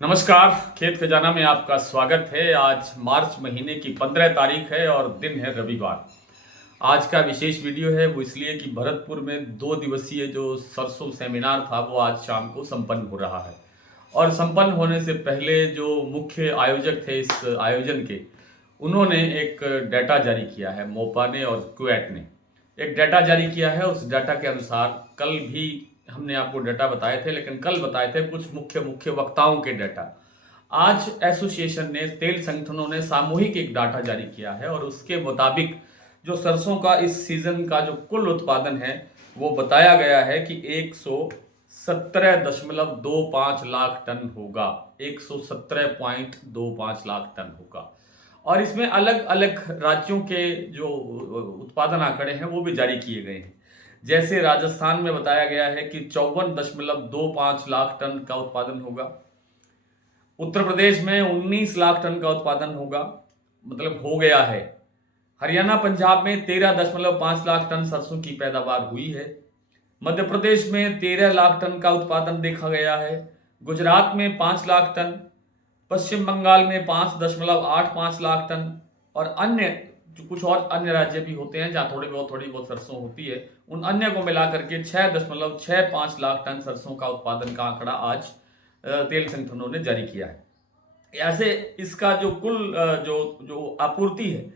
नमस्कार। खेत खजाना में आपका स्वागत है। आज मार्च महीने की 15 तारीख है और दिन है रविवार। आज का विशेष वीडियो है वो इसलिए कि भरतपुर में 2 दिवसीय जो सरसों सेमिनार था वो आज शाम को संपन्न हो रहा है। और संपन्न होने से पहले जो मुख्य आयोजक थे इस आयोजन के, उन्होंने एक डाटा जारी किया है। मोपा ने और क्वेट ने एक डाटा जारी किया है। उस डाटा के अनुसार कल भी हमने आपको डाटा बताए थे, लेकिन कल बताए थे कुछ मुख्य मुख्य वक्ताओं के डाटा। आज एसोसिएशन ने, तेल संगठनों ने सामूहिक एक डाटा जारी किया है और उसके मुताबिक जो सरसों का इस सीजन का जो कुल उत्पादन है वो बताया गया है कि 117.25 लाख टन होगा। 117.25 लाख टन होगा। और इसमें अलग अलग राज्यों के जो उत्पादन आंकड़े हैं वो भी जारी किए गए हैं। जैसे राजस्थान में बताया गया है कि 54.25 लाख टन का उत्पादन होगा। उत्तर प्रदेश में 19 लाख टन का उत्पादन होगा, मतलब हो गया है। हरियाणा पंजाब में 13.5 लाख टन सरसों की पैदावार हुई है। मध्य प्रदेश में 13 लाख टन का उत्पादन देखा गया है। गुजरात में 5 लाख टन, पश्चिम बंगाल में 5.85 लाख टन और अन्य जो कुछ और अन्य राज्य भी होते हैं जहां थोड़ी बहुत सरसों होती है, उन अन्य को मिलाकर के 6.65 लाख टन सरसों का उत्पादन का आंकड़ा आज तेल संगठनों ने जारी किया है। ऐसे इसका जो कुल जो जो आपूर्ति है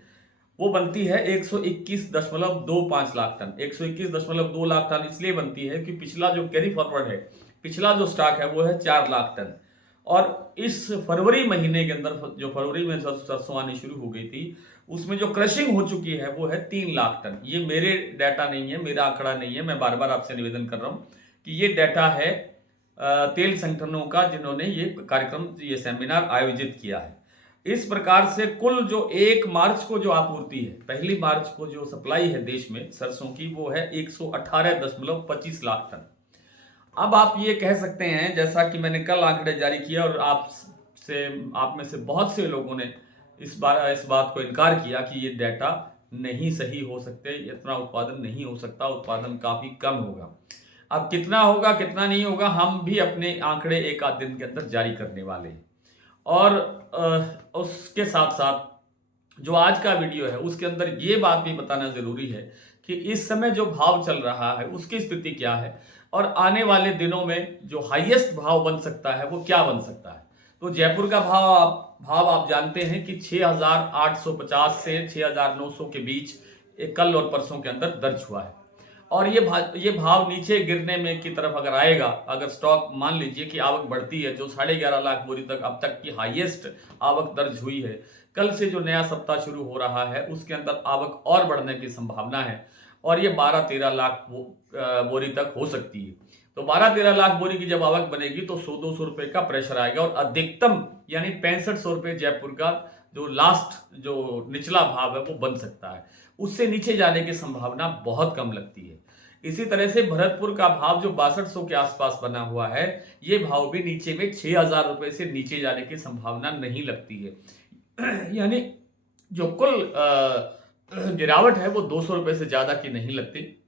वो बनती है 121.25 लाख टन। 121.2 लाख टन इसलिए बनती है कि पिछला जो कैरी फॉरवर्ड है, पिछला जो स्टॉक है वो है 4 लाख टन। और इस फरवरी महीने के अंदर जो फरवरी में सरसों आनी शुरू हो गई थी, उसमें जो क्रशिंग हो चुकी है वो है 3 लाख टन। ये मेरे डाटा नहीं है, मेरा आंकड़ा नहीं है। मैं बार बार आपसे निवेदन कर रहा हूं कि ये डाटा है तेल संगठनों का, जिन्होंने ये कार्यक्रम, ये सेमिनार आयोजित किया है। इस प्रकार से कुल जो 1 मार्च को जो आपूर्ति है, पहली मार्च को जो सप्लाई है देश में सरसों की, वो है 118.25 लाख टन। अब आप ये कह सकते हैं, जैसा कि मैंने कल आंकड़े जारी किया और आप में से बहुत से लोगों ने इस बात को इनकार किया कि ये डाटा नहीं सही हो सकते, इतना उत्पादन नहीं हो सकता, उत्पादन काफी कम होगा। अब कितना होगा कितना नहीं होगा, हम भी अपने आंकड़े एक आध दिन के अंदर जारी करने वाले हैं। और उसके साथ साथ जो आज का वीडियो है उसके अंदर ये बात भी बताना जरूरी है कि इस समय जो भाव चल रहा है उसकी स्थिति क्या है और आने वाले दिनों में जो हाईएस्ट भाव बन सकता है वो क्या बन सकता है। तो जयपुर का भाव आप जानते हैं कि 6,850 से 6,900 के बीच कल और परसों के अंदर दर्ज हुआ है। और ये भाव नीचे गिरने में की तरफ अगर आएगा, अगर स्टॉक मान लीजिए कि आवक बढ़ती है, जो 11.5 लाख बोरी तक अब तक की हाईएस्ट आवक दर्ज हुई है, कल से जो नया सप्ताह शुरू हो रहा है उसके अंदर आवक और बढ़ने की संभावना है और ये 12-13 लाख बोरी तक हो सकती है। तो 12-13 लाख बोरी की जब आवक बनेगी तो 100-200 रुपए का प्रेशर आएगा और अधिकतम यानी 6500 रुपए जयपुर का जो लास्ट जो निचला भाव है वो बन सकता है। उससे नीचे जाने की संभावना बहुत कम लगती है। इसी तरह से भरतपुर का भाव जो 6200 के आसपास बना हुआ है, ये भाव भी नीचे में 6000 रुपए से नीचे जाने की संभावना नहीं लगती है। यानी जो कुल गिरावट है वो 200 रुपए से ज्यादा की नहीं लगती,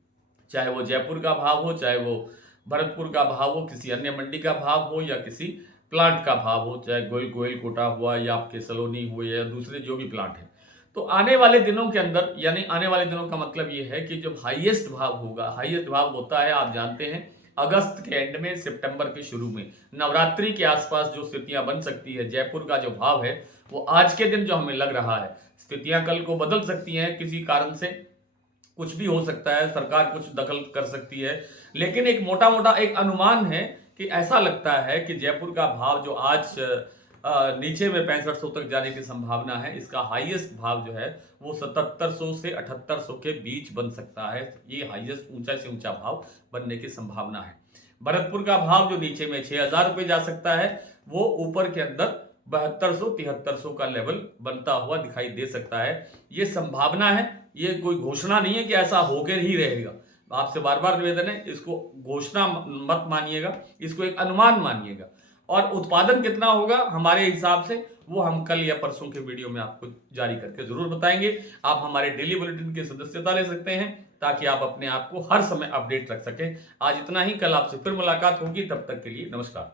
चाहे वो जयपुर का भाव हो, चाहे वो भरतपुर का भाव हो, किसी अन्य मंडी का भाव हो या किसी प्लांट का भाव हो, चाहे गोयल कोटा हुआ या आपके सलोनी हुए या दूसरे जो भी प्लांट है। तो आने वाले दिनों के अंदर, यानी आने वाले दिनों का मतलब ये है कि जब हाईएस्ट भाव होगा, हाईएस्ट भाव होता है आप जानते हैं अगस्त के एंड में, सितंबर के शुरू में, नवरात्रि के आसपास जो स्थितियां बन सकती है। जयपुर का जो भाव है वो आज के दिन जो हमें लग रहा है, स्थितियां कल को बदल सकती हैं, किसी कारण से कुछ भी हो सकता है, सरकार कुछ दखल कर सकती है। लेकिन एक मोटा मोटा एक अनुमान है कि ऐसा लगता है कि जयपुर का भाव जो आज नीचे में 6500 तक जाने की संभावना है, इसका हाईएस्ट भाव जो है वो 7700 से 7800 के बीच बन सकता है। ये हाईएस्ट ऊंचा से ऊंचा भाव बनने की संभावना है। भरतपुर का भाव जो नीचे में 6000 रुपए जा सकता है, वो ऊपर के अंदर 7200-7300 का लेवल बनता हुआ दिखाई दे सकता है। ये संभावना है, ये कोई घोषणा नहीं है कि ऐसा होकर ही रहेगा। आपसे बार बार निवेदन है, इसको घोषणा मत मानिएगा, इसको एक अनुमान मानिएगा। और उत्पादन कितना होगा हमारे हिसाब से वो हम कल या परसों के वीडियो में आपको जारी करके जरूर बताएंगे। आप हमारे डेली बुलेटिन की सदस्यता ले सकते हैं ताकि आप अपने आप को हर समय अपडेट रख सकें। आज इतना ही, कल आपसे फिर मुलाकात होगी, तब तक के लिए नमस्कार।